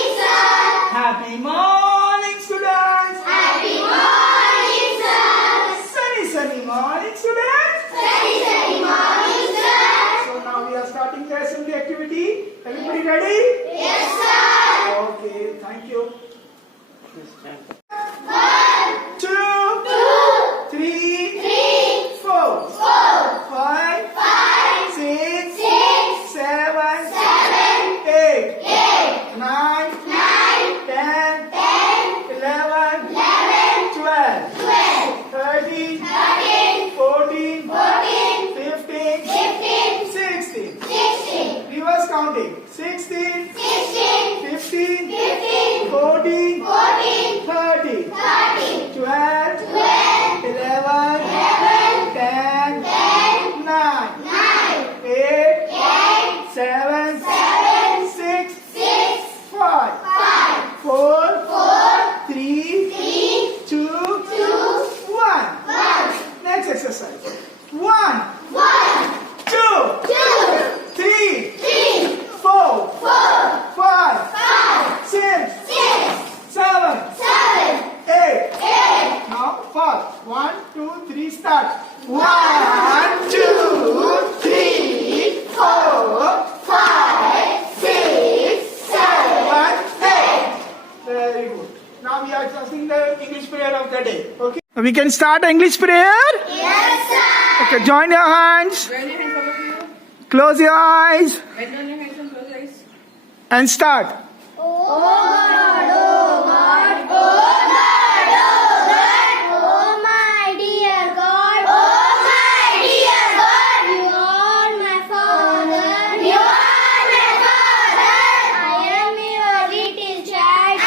Happy morning, students! Happy morning, sir! Sunny morning, students! Sunny morning, sir! So now we are starting the assembly activity. Everybody ready? Yes, sir! Okay, thank you. 1, 2, 2, 3, 3, 4, 4, 5, 5, 6, 6, 7, 7, 8, 8, 9, 9, 10, 10, 11, 11, 12, 12, 13, 13, 14, 14, 15, 15, 16. 16, Reverse counting. 16, 16, 15, 15, 14, 14, 13, 13, 12, 12, 11, 11, 10, 10, 9, 9, 8, 8, 7, 7, 6, 6, 5, 5, 4, 4, 3, 3, 2, 2, 1. 1. Next exercise. 1, 1, 2, 2, 3, 3, 4, 4, 5, 5, 6, 6, 7, 7, 8. 8. Now fast. 1, 2, 3, start. 1, 2, 3, 4, 5, 6, 7, 8. Very good. Now we are starting the English prayer of the day. Okay. We can start English prayer. Yes, sir. Okay. Join your hands. Join your hands, all of you. Close your eyes Bend down your hands and close your eyes. and start. Oh God, oh God, oh God, oh God, oh my dear God, oh my dear God, you are my Father, you are my Father. I am your little child, I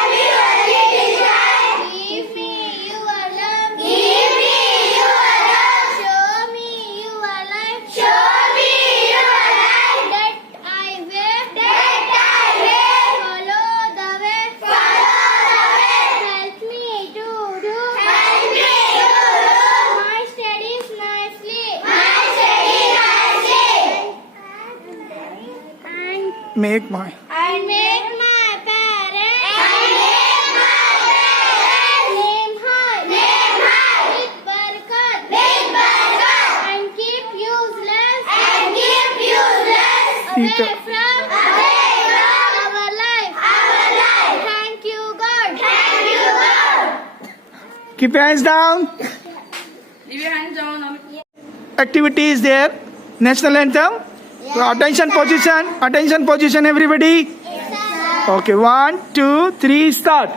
am your little child. Give me your love, give me your love. Show me your life, show me your life. That I will, follow the way, help me to do, my studies nicely, Make my. and make my parents, name high, with barakat, and keep useless, away from our life. Thank you, God. Keep your hands down. Leave your hands down. All of you. Activity is there. National anthem. So attention position everybody. Okay, 1, 2, 3, start.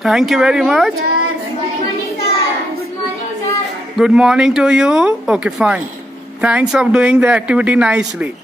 Thank you very much. Good morning, sir. Good morning, sir. Good morning to you. Okay, fine. Thanks for doing the activity nicely.